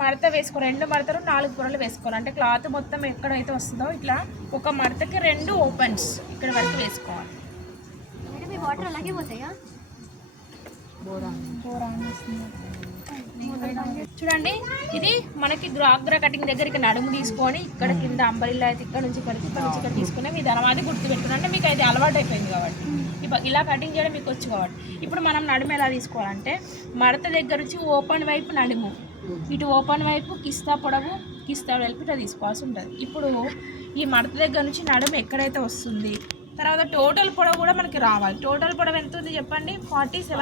మడత వేసుకో, 2 మడతలు 4 పొరలు వేసుకోవాలి. అంటే క్లాత్ మొత్తం ఎక్కడైతే వస్తుందో ఇట్లా ఒక మడతకి 2 ఓపెన్స్ ఇక్కడ వరకు వేసుకోవాలి. వాటర్ అలాగే పోతాయా? చూడండి, ఇది మనకి గ్రాగ్రా కటింగ్ దగ్గరికి నడుము తీసుకొని ఇక్కడ కింద అంబరిల్లా అయితే ఇక్కడ నుంచి ఇక్కడికి, ఇక్కడ నుంచి ఇక్కడ తీసుకునే విధానం అది గుర్తుపెట్టుకుని. అంటే మీకు అయితే అలవాటు అయిపోయింది కాబట్టి, ఇలా కటింగ్ చేయడం మీకు వచ్చు కాబట్టి. ఇప్పుడు మనం నడుము ఎలా తీసుకోవాలంటే మడత దగ్గర నుంచి ఓపెన్ వైపు నడుము, ఇటు ఓపెన్ వైపు కిస్తా పొడవు, కిస్తా వెలుపు ఇట్లా తీసుకోవాల్సి ఉంటుంది. ఇప్పుడు ఈ మడత దగ్గర నుంచి నడుము ఎక్కడైతే వస్తుంది, తర్వాత టోటల్ పొడవు కూడా మనకి రావాలి. టోటల్ పొడవు ఎంత ఉంది చెప్పండి? 47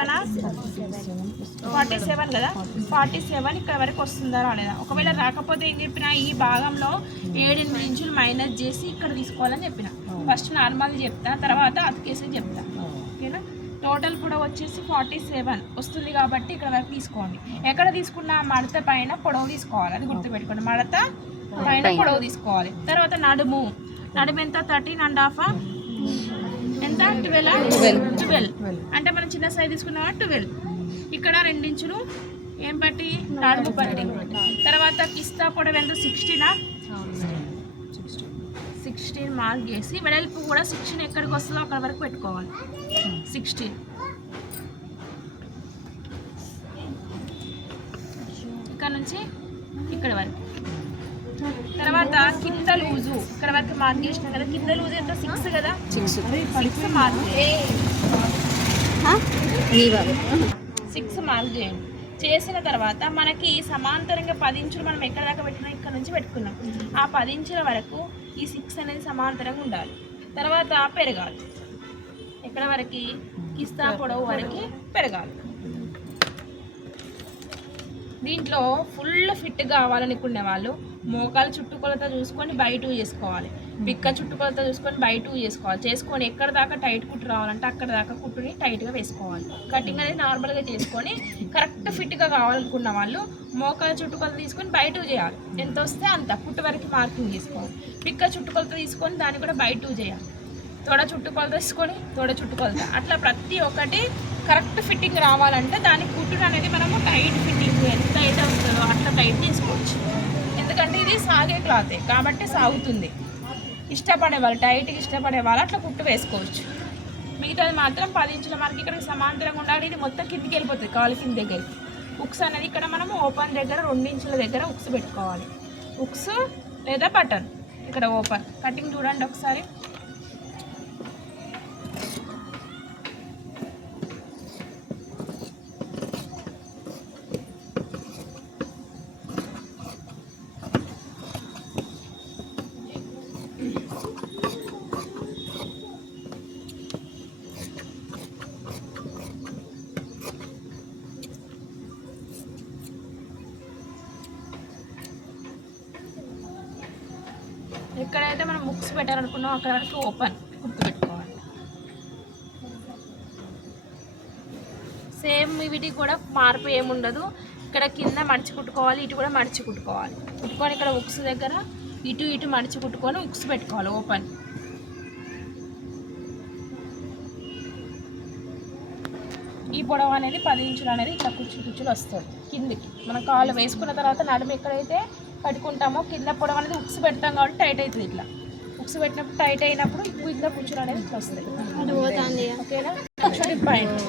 కదా. 47 ఇక్కడ వరకు వస్తుందా రాలేదా? ఒకవేళ రాకపోతే ఏం చెప్పిన, ఈ భాగంలో 7-8 ఇంచులు మైనస్ చేసి ఇక్కడ తీసుకోవాలని చెప్పిన. ఫస్ట్ నార్మల్ చెప్తా, తర్వాత అతికేసి చెప్తా. ఓకేనా? టోటల్ పొడవు వచ్చేసి 47 వస్తుంది కాబట్టి ఇక్కడ వరకు తీసుకోండి. ఎక్కడ తీసుకున్న మడత పైన పొడవు తీసుకోవాలి, అది గుర్తుపెట్టుకోండి. మడత పైన పొడవు తీసుకోవాలి. తర్వాత నడుము ఎంత? 13.5 ఎంత? 12 అంటే మనం చిన్న సైజ్ తీసుకున్నామా 12. ఇక్కడ 2 ఇంచులు ఏం పట్టి? నడుము పట్టి. తర్వాత కిస్తా పొడవు ఎంత? 16 మార్క్ చేసి వెడల్పు కూడా 16 ఎక్కడికి వస్తుందో అక్కడ వరకు పెట్టుకోవాలి. 16 ఇక్కడ నుంచి ఇక్కడ వరకు. తర్వాత కింద లూజు ఇక్కడ వరకు మార్క్ చేసినాం కదా. కింద లూజు ఎంత? 6 కదా. 6 మార్క్ 6 మార్క్ చేయండి. చేసిన తర్వాత మనకి సమాంతరంగా 10 ఇంచులు మనం ఎక్కడ దాకా పెట్టినా ఇక్కడ నుంచి పెట్టుకున్నాం. ఆ 10 ఇంచుల వరకు ఈ 6 అనేది సమాంతరంగా ఉండాలి. తర్వాత పెరగాలి. ఎక్కడ వరకు? కిస్తా పొడవు వరకు పెరగాలి. దీంట్లో ఫుల్ ఫిట్ కావాలనుకునే వాళ్ళు మోకాలు చుట్టుకొలత చూసుకొని బై 2 చేసుకోవాలి. పిక్క చుట్టుకొలత చూసుకొని బై 2 చేసుకొని ఎక్కడ దాకా టైట్ కుట్టు రావాలంటే అక్కడ దాకా కుట్టుని టైట్గా వేసుకోవాలి. కటింగ్ అనేది నార్మల్గా చేసుకొని కరెక్ట్ ఫిట్గా కావాలనుకున్న వాళ్ళు మోకాలు చుట్టుకొలత తీసుకొని బై 2 చేయాలి. ఎంత వస్తే అంత కుట్టు వరకు మార్కింగ్ చేసుకోవాలి. పిక్క చుట్టుకొలత తీసుకొని దాన్ని కూడా బై 2 చేయాలి. తొడ చుట్టుకొలత తీసుకొని తొడ చుట్టుకొలత, అట్లా ప్రతి ఒక్కటి కరెక్ట్ ఫిట్టింగ్ రావాలంటే దాని కుట్టుడు అనేది మనము టైట్ ఫిట్టింగ్ ఎంత అయితే వస్తుందో అట్లా టైట్ చేసుకోవచ్చు. ఎందుకంటే ఇది సాగే క్లాతే కాబట్టి సాగుతుంది. ఇష్టపడే వాళ్ళు, టైట్గా ఇష్టపడే వాళ్ళు అట్లా కుట్టు వేసుకోవచ్చు. మిగతాది మాత్రం 10 ఇంచుల మనకి ఇక్కడ సమాంతరంగా ఉండాలి. ఇది మొత్తం కిందికి వెళ్ళిపోతుంది కాలు కింద దగ్గరికి. ఉక్స్ అనేది ఇక్కడ మనము ఓపెన్ దగ్గర 2 ఇంచుల దగ్గర ఉక్స్ పెట్టుకోవాలి. ఉక్స్ లేదా బటన్ ఇక్కడ ఓపెన్. కటింగ్ చూడండి ఒకసారి. ఎక్కడైతే మనం బుక్స్ పెట్టాలనుకున్నాం అక్కడ వరకు ఓపెన్ గుర్తుపెట్టుకోవాలి. సేమ్ వీటికి కూడా మార్పు ఏముండదు. ఇక్కడ కింద మడిచి కుట్టుకోవాలి, ఇటు కూడా మడిచి కుట్టుకోవాలి. కుట్టుకొని ఇక్కడ బుక్స్ దగ్గర ఇటు మడిచి కుట్టుకొని బుక్స్ పెట్టుకోవాలి ఓపెన్. ఈ పొడవు అనేది 10 ఇంచులు అనేది ఇట్లా కుచ్చులు వస్తుంది కిందికి. మనం కాళ్ళు వేసుకున్న తర్వాత నడుము ఎక్కడైతే కట్టుకుంటామో కింద పొడవు అనేది ఉక్స్ పెడతాం కాబట్టి టైట్ అవుతుంది. ఇట్లా ఉక్స్ పెట్టినప్పుడు టైట్ అయినప్పుడు కింద కుచ్చులు అనేది ఇట్లా వస్తాయి. ఓకేనా? Next point